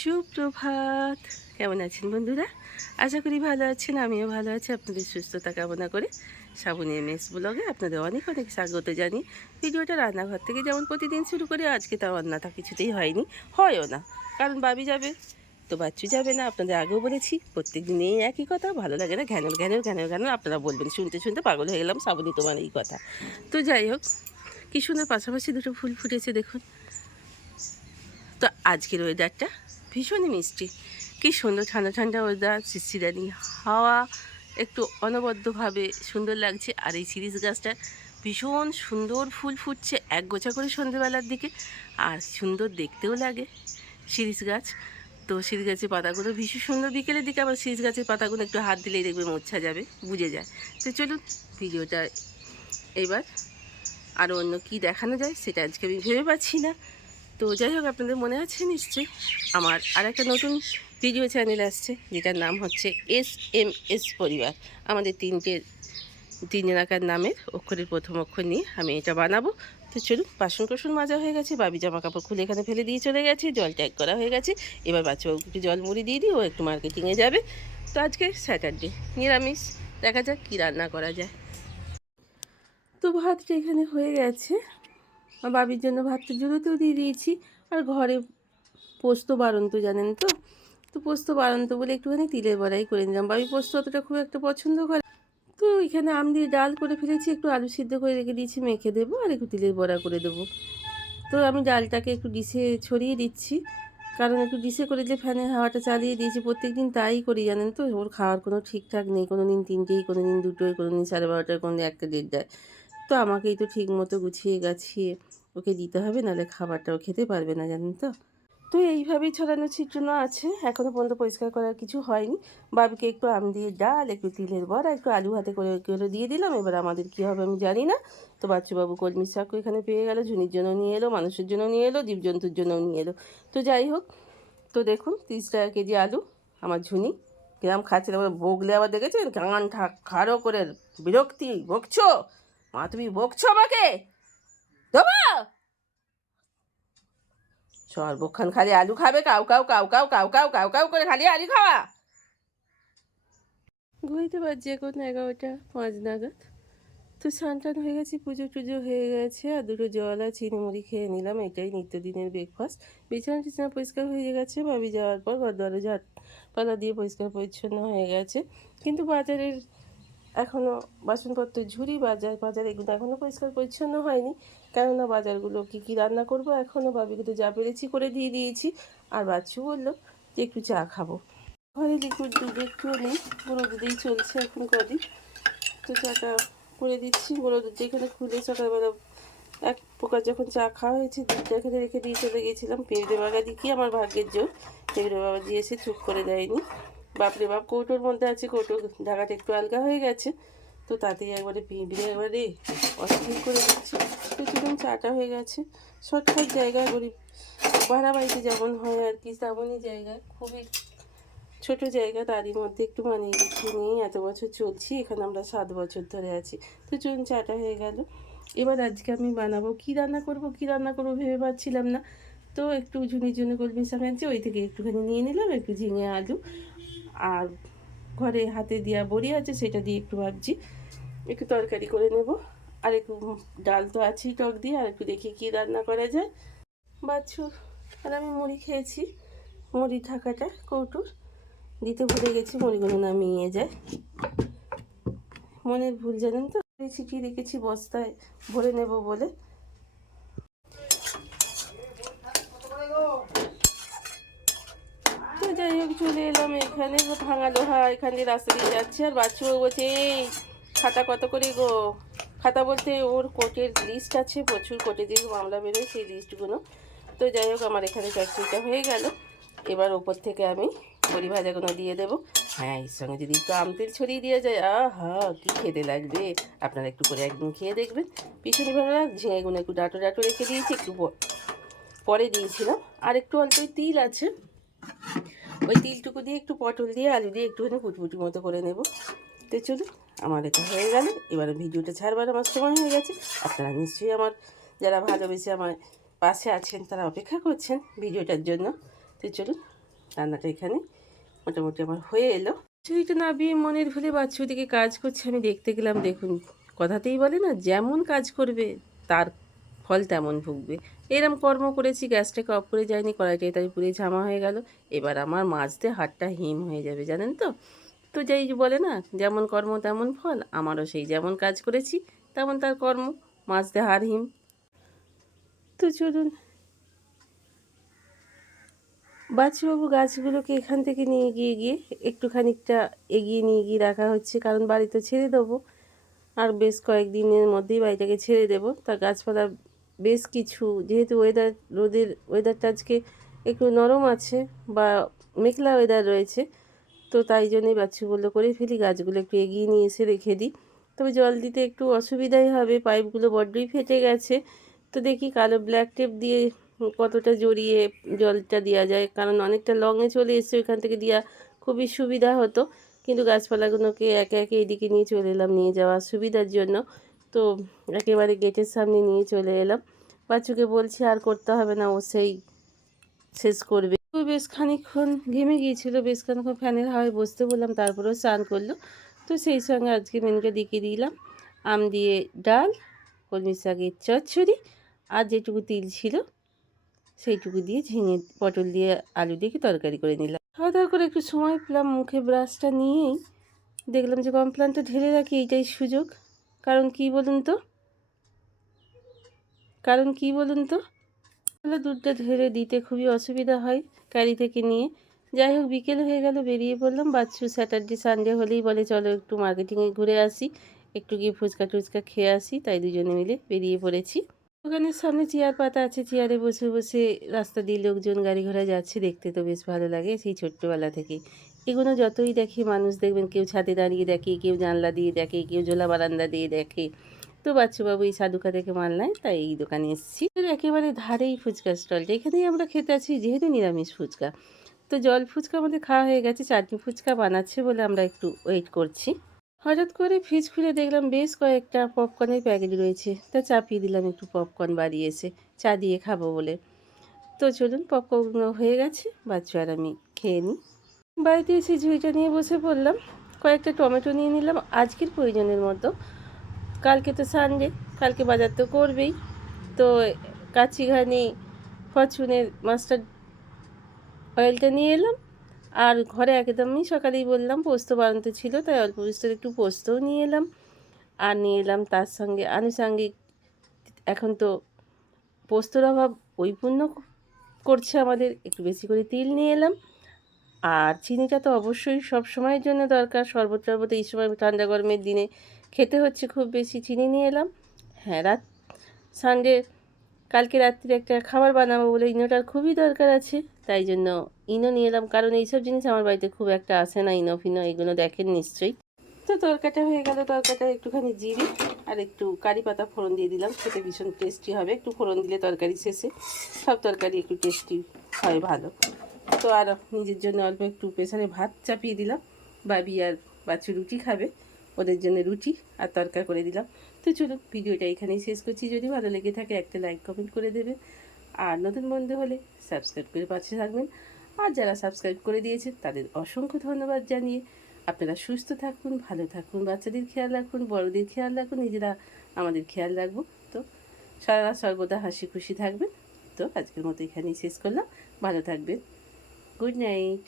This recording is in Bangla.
সুপ্রভাত। কেমন আছেন বন্ধুরা? আশা করি ভালো আছেন, আমিও ভালো আছি। আপনাদের সুস্থতা কামনা করে শ্রাবণী মেস ব্লগে আপনাদের অনেক অনেক স্বাগত জানি। ভিডিওটা রান্নাঘর থেকে যেমন প্রতিদিন শুরু করি, আজকে তাও রান্নাটা কিছুতেই হয়নি, হয়ও না, কারণ বাবি যাবে তো বাচ্চু যাবে না। আপনাদের আগেও বলেছি, প্রত্যেক দিনেই একই কথা, ভালো লাগে না, ঘ্যানর ঘ্যানর ঘ্যানর ঘ্যানর। আপনারা বলবেন, শুনতে শুনতে পাগল হয়ে গেলাম, শ্রাবণী তোমার এই কথা। তো যাই হোক, কি সুন্দর পাশাপাশি দুটো ফুল ফুটেছে দেখুন। তো আজকের ওয়েদারটা ভীষণই মিষ্টি, কী সুন্দর ঠান্ডা ঠান্ডা ওয়েদার, শিরশিরানি হাওয়া, একটু অনবদ্যভাবে সুন্দর লাগছে। আর এই শিরীষ গাছটা ভীষণ সুন্দর ফুল ফুটছে একগোছা করে সন্ধ্যেবেলার দিকে, আর সুন্দর দেখতেও লাগে শিরীষ গাছ। তো শিরীষ গাছের পাতাগুলো ভীষণ সুন্দর, বিকেলের দিকে আবার শিরীষ গাছের পাতাগুলো একটু হাত দিলেই দেখবে মোছা যাবে, বুঝে যায়। তো চলুন ভিডিওটা এবার আরও অন্য কী দেখানো যায় সেটা আজকে আমি ভেবে পাচ্ছি না। তো যাই হোক, আপনাদের মনে আছে নিশ্চয়ই আমার আর একটা নতুন ভিডিও চ্যানেল আসছে, যেটার নাম হচ্ছে SMS পরিবার। আমাদের তিনজনাকার নামের অক্ষরের প্রথম অক্ষর নিয়ে আমি এটা বানাবো। তো চলুন, বাসন কোসন মাজা হয়ে গেছে, বাবি জামা কাপড় খুলে এখানে ফেলে দিয়ে চলে গেছে, জল ট্যাগ করা হয়ে গেছে। এবার বাচ্চাবাবুকে একটু জল মুড়ি দিয়ে দিই, ও একটু মার্কেটিংয়ে যাবে। তো আজকে স্যাটারডে, নিরামিষ, দেখা যাক কী রান্না করা যায়। তো ভাতটা এখানে হয়ে গেছে, বাবির জন্য ভাতটা জুড়োতেও দিয়ে দিয়েছি। আর ঘরে পোস্ত বাড়ন্ত জানেন তো, তো পোস্ত বাড়ন্ত বলে একটুখানি তিলের বড়াই করে নিলাম। বাবি পোস্ত অতটা খুব একটা পছন্দ করে। তো এখানে আম দিয়ে ডাল করে ফেলেছি, একটু আলু সিদ্ধ করে রেখে দিয়েছি, মেখে দেবো আর একটু তিলের বড়া করে দেবো। তো আমি ডালটাকে একটু ডিশে ছড়িয়ে দিচ্ছি, কারণ একটু ডিশে করে দিলে ফ্যানের হাওয়াটা চালিয়ে দিয়েছি। প্রত্যেক দিন তাই করি জানেন তো, ওর খাওয়ার কোনো ঠিকঠাক নেই, কোনো দিন 3টেই, কোনো দিন 2টোয়, কোনো দিন 12:30টায়, কোনো দিন 1টা 1:30টায়। তো আমাকেই তো ঠিক মতো গুছিয়ে গাছিয়ে ওকে দিতে হবে, নাহলে খাবারটাও খেতে পারবে না জানেন তো। তো এইভাবেই ছড়ানো ছিটানো আছে, এখনও পর্যন্ত পরিষ্কার করার কিছু হয়নি। বাবিকে একটু আম দিয়ে ডাল, একটু তিলের বড়া, একটু আলু হাতে করে করে দিয়ে দিলাম। এবার আমাদের কী হবে আমি জানি না। তো বাচ্চুবাবু কলমি শাকও এখানে পেয়ে গেল, ঝুনির জন্য নিয়ে এলো, মানুষের জন্য নিয়ে এলো, জীবজন্তুর জন্যও নিয়ে এলো। তো যাই হোক, তো দেখুন 30 টাকা কেজি আলু। আমার ঝুনি কিরম খাচ্ছে, বগলে আবার দেখেছেন, গান খাড়ো করে বিরক্তি বকছো মা, তুমি বকছো আমাকে, দেবো সর্বক্ষণ খালি আলু খাবে, cow cow cow cow cow cow cow cow করে খালি আলু খাওয়া। ঘুরতে পারছি এখন 11:05 নাগাদ। তো স্নান টান হয়ে গেছে, পুজো টুজো হয়ে গেছে, আর দুটো জল আর চিনি মুড়ি খেয়ে নিলাম। এটাই নিত্যদিনের ব্রেকফাস্ট। বিছানা টিছানা পরিষ্কার হয়ে গেছে, ভাবি যাওয়ার পর ঘর দুয়ারে ঝাঁটপালা দিয়ে পরিষ্কার পরিচ্ছন্ন হয়ে গেছে। কিন্তু বাজারের এখনও বাসনপত্র ঝুড়ি, বাজার এগুলো এখনও পরিষ্কার পরিচ্ছন্ন হয়নি। কেননা বাজারগুলো কী কী রান্না করব এখনও ভাবিকে তো যা পেরেছি করে দিয়ে দিয়েছি। আর বাচ্চু বললো যে একটু চা খাবো। ঘরে লিকুইড দুধ একটুও নেই, গুঁড়ো দুধেই চলছে এখন কদিন। তো চাটা করে দিচ্ছি, গুঁড়ো দুধটা এখানে খুলে সকালবেলা এক প্রকার যখন চা খাওয়া হয়েছে, দুধটা এখানে রেখে দিয়ে চলে গিয়েছিলাম। পেঁপড়ে বাগা দিকে আমার ভাগ্যের জোর, পেঁপড়ে বাবা দিয়ে এসে চুপ করে দেয়নি। বাপরে বাপ, কৌটোর মধ্যে আছে, কৌটো ঢাকাটা একটু আলগা হয়ে গেছে, তো তাতেই একবারে পিঁপড়ে একবারে অস্থির করে দিচ্ছি। তো চলুন, চাটা হয়ে গেছে। শর্টকাট জায়গায়, গরিব ভাড়া বাড়িতে যেমন হয় আর কি, তেমনই জায়গায়, খুবই ছোট জায়গা, তারই মধ্যে একটু মানিয়ে গুছিয়ে নিয়েই এত বছর চলছি এখানে, আমরা 7 বছর ধরে আছি। তো চলুন, চাটা হয়ে গেল। এবার আজকে আমি বানাবো, কী রান্না করবো ভেবে পাচ্ছিলাম না। তো একটু ঝুনির জন্য কলমি শাক আনছি, ওই থেকে একটুখানি নিয়ে নিলাম, একটু ঝিঙে আলু, আর ঘরে হাতে দেওয়া বড়ি আছে, সেটা দিয়ে একটু ভাবছি একটু তরকারি করে নেব। আর একটু ডাল তো আছেই টক দিয়ে, আর একটু দেখি কী রান্না করা যায়। বাচ্চু আর আমি মুড়ি খেয়েছি, মুড়ি ঢাকাটা কৌটোর দিতে ভুলে গেছি, মুড়িগুলো নামিয়ে যায়, মনের ভুল জানেন তো। ছিটিয়ে রেখেছি বস্তায় ভরে নেব বলে। তো যাই হোক, চলে এলাম এখানে, ভাঙা লোহা এখান দিয়ে রাস্তা দিয়ে যাচ্ছে। আর বাচ্চাও বলছে, এই খাতা কত করে গো? খাতা বলতে ওর কোর্টের লিস্ট আছে, প্রচুর কোর্টে যে মামলা বেরোয় সেই লিস্টগুলো। তো যাই হোক, আমার এখানে চচ্চড়িটা হয়ে গেল। এবার ওপর থেকে আমি বড়ি ভাজাগুলো দিয়ে দেবো। হ্যাঁ, এর সঙ্গে যদি একটু আম তেল ছড়িয়ে দেওয়া যায়, আহা কী খেতে লাগবে। আপনারা একটু করে একদিন খেয়ে দেখবেন, পিছনে ভালো লাগ। ঝিঙেগুলো একটু ডাঁটো ডাঁটো রেখে দিয়েছি, একটু পরে দিয়েছিলাম। আর একটু অল্প তিল আছে, ওই তিলটুকু দিয়ে একটু পটল দিয়ে আলু দিয়ে একটুখানি ফুটফুটি মতো করে নেব। তো চলুন, আমার এটা হয়ে গেল। এবারে ভিডিওটা ছাড়বার আমার সময় হয়ে গেছে। আপনারা নিশ্চয়ই আমার যারা ভালোবেসে আমার পাশে আছেন, তারা অপেক্ষা করছেন ভিডিওটার জন্য। তো চলুন, রান্নাটা এখানে মোটামুটি আমার হয়ে এলো। খিচুড়িটা নাবিয়ে মনের ভুলে বাচ্চা ওদিকে কাজ করছে, আমি দেখতে গেলাম। দেখুন, কথাতেই বলে না, যেমন কাজ করবে তার ফল তেমন ভুগবে। এরম কর্ম করেছি, গ্যাসটাকে অফ করে যায়নি, কড়াইটাই তাই পুড়ে ঝামা হয়ে গেল। এবার আমার মাজতে হাতটা হিম হয়ে যাবে, জানেন তো। তো যাই বলে না, যেমন কর্ম তেমন ফল, আমারও সেই যেমন কাজ করেছি তেমন তার কর্ম, মাজতে হার হিম। তো চলুন, বাচ্চাবাবু গাছগুলোকে এখান থেকে নিয়ে গিয়ে একটু খানিকটা এগিয়ে নিয়ে গিয়ে রাখা হচ্ছে, কারণ বাড়ি তো ছেড়ে দেবো। আর বেশ কয়েকদিনের মধ্যেই বাড়িটাকে ছেড়ে দেবো। তা গাছপালা বেশ কিছু, যেহেতু ওয়েদারটা আজকে একটু নরম আছে বা মেঘলা ওয়েদার রয়েছে, তো তাই জন্যই বাচ্চাগুলো করে ফেলি, গাছগুলো একটু এগিয়ে নিয়ে এসে রেখে দিই। তবে জল দিতে একটু অসুবিধাই হবে, পাইপগুলো বড্ডই ফেটে গেছে। তো দেখি কালো ব্ল্যাক টেপ দিয়ে কতটা জড়িয়ে জলটা দেওয়া যায়, কারণ অনেকটা লংয়ে চলে এসছে, ওইখান থেকে দেওয়া খুবই সুবিধা হতো। কিন্তু গাছপালাগুলোকে একে একে এদিকে নিয়ে চলে এলাম নিয়ে যাওয়ার সুবিধার জন্য। তো একেবারে গেটের সামনে নিয়ে চলে এলাম। বাচ্চুকে বলছি আর করতে হবে না, ও সেই শেষ করবে। তো বেশ খানিকক্ষণ ঘেমে গিয়েছিল, বেশ খানিকক্ষণ ফ্যানের হাওয়ায় বসতে বললাম, তারপরেও স্নান করলো। তো সেই সঙ্গে আজকে মেনুটা দেখিয়ে দিলাম, আম দিয়ে ডাল, কলমি শাকের চচ্চড়ি, আর যেটুকু তিল ছিল সেইটুকু দিয়ে ঝিঙে পটল দিয়ে আলু দিয়ে তরকারি করে নিলাম। খাওয়া দাওয়া করে একটু সময় পেলাম, মুখে ব্রাশটা নিয়েই দেখলাম যে কমপ্ল্যানটা ঢেলে রাখি, এইটাই সুযোগ। কারণ কি বলুন তো, তাহলে দুধটা ঢেলে দিতে খুবই অসুবিধা হয় ক্যারি থেকে নিয়ে। যাই হোক, বিকেল হয়ে গেল, বেরিয়ে পড়লাম। বাচ্চু স্যাটারডে সানডে হলেই বলে চলো একটু মার্কেটিংয়ে ঘুরে আসি, একটু গিয়ে ফুচকা টুচকা খেয়ে আসি। তাই দুজনে মিলে বেরিয়ে পড়েছি। দোকানের সামনে চেয়ার পাতা আছে, চেয়ারে বসে বসে রাস্তা দিয়ে লোকজন গাড়ি ঘোড়া যাচ্ছে, দেখতে তো বেশ ভালো লাগে সেই ছোট্টবেলা থেকেই। এগুলো যতই দেখি, মানুষ দেখবেন কেউ ছাদে দাঁড়িয়ে দেখে, কেউ জানলা দিয়ে দেখে, কেউ জোলা বারান্দা দিয়ে দেখে। তো বাচ্চুবাবু এই সাধুকা থেকে মাল নেয়, তাই এই দোকানে এসেছি। একেবারে ধারেই ফুচকা স্টলটা, এখানেই আমরা খেতে আছি, যেহেতু নিরামিষ ফুচকা। তো জল ফুচকা আমাদের খাওয়া হয়ে গেছে, চাটনি ফুচকা বানাচ্ছে বলে আমরা একটু ওয়েট করছি। হঠাৎ করে ফ্রিজ খুলে দেখলাম বেশ কয়েকটা পপকর্নের প্যাকেট রয়েছে, তা চাপিয়ে দিলাম একটু পপকর্ন বাড়ি এসে চা দিয়ে খাবো বলে। তো চলুন, পপকর্নগুলো হয়ে গেছে, বাচ্চা আর আমি খেয়ে নিই। বাড়িতে এসে ঝুড়িটা নিয়ে বসে পড়লাম, কয়েকটা টমেটো নিয়ে নিলাম আজকের প্রয়োজনের মতো। কালকে তো সানডে, কালকে বাজার তো করবেই। তো কাচিঘানি ফরচুনের মাস্টার্ড অয়েলটা নিয়ে এলাম। আর ঘরে একদমই সকালেই বললাম পোস্ত বানাতে ছিল, তাই অল্প বিস্তর একটু পোস্তও নিয়ে এলাম। আর নিয়ে এলাম তার সঙ্গে আনুষাঙ্গিক, এখন তো পোস্তর অভাব পূর্ণ করছে আমাদের, একটু বেশি করে তিল নিয়ে এলাম। আর চিনিটা তো অবশ্যই সব সময়ের জন্য দরকার, শরবত টরবত এই সময় ঠান্ডা গরমের দিনে খেতে হচ্ছে খুব বেশি, চিনি নিয়ে এলাম। হ্যাঁ, সানডে কালকে রাত্রিরে একটা খাবার বানাবো বলে ইনোটার খুবই দরকার আছে, তাই জন্য ইনো নিয়ে এলাম। কারণ এইসব জিনিস আমার বাড়িতে খুব একটা আসে না, ইনো ফিনো এগুলো দেখেন নিশ্চয়ই। তো তরকাটা হয়ে গেল, তরকাটা একটুখানি জিরে আর একটু কারি পাতা ফোড়ন দিয়ে দিলাম, খেতে ভীষণ টেস্টি হবে। একটু ফোড়ন দিলে তরকারি শেষে, সব তরকারি একটু টেস্টি হয় ভালো। তো আর নিজের জন্য অল্প একটু প্রেসারে ভাত চাপিয়ে দিলাম, বাবি আর বাচ্চু রুটি খাবে, ওদের জন্য রুটি আর তরকা করে দিলাম। তো চলুন, ভিডিওটা এখানেই শেষ করছি। যদি ভালো লেগে থাকে একটা লাইক কমেন্ট করে দেবেন, আর নতুন বন্ধু হলে সাবস্ক্রাইব করে পাশে থাকবেন। আর যারা সাবস্ক্রাইব করে দিয়েছেন তাদের অসংখ্য ধন্যবাদ জানিয়ে আপনারা সুস্থ থাকুন, ভালো থাকুন, বাচ্চাদের খেয়াল রাখুন, বড়দের খেয়াল রাখুন, নিজেরা আমাদের খেয়াল রাখবো। তো সারা সর্বদা হাসি খুশি থাকবেন। তো আজকের মতো এখানেই শেষ করলাম, ভালো থাকবেন, গুড নাইট।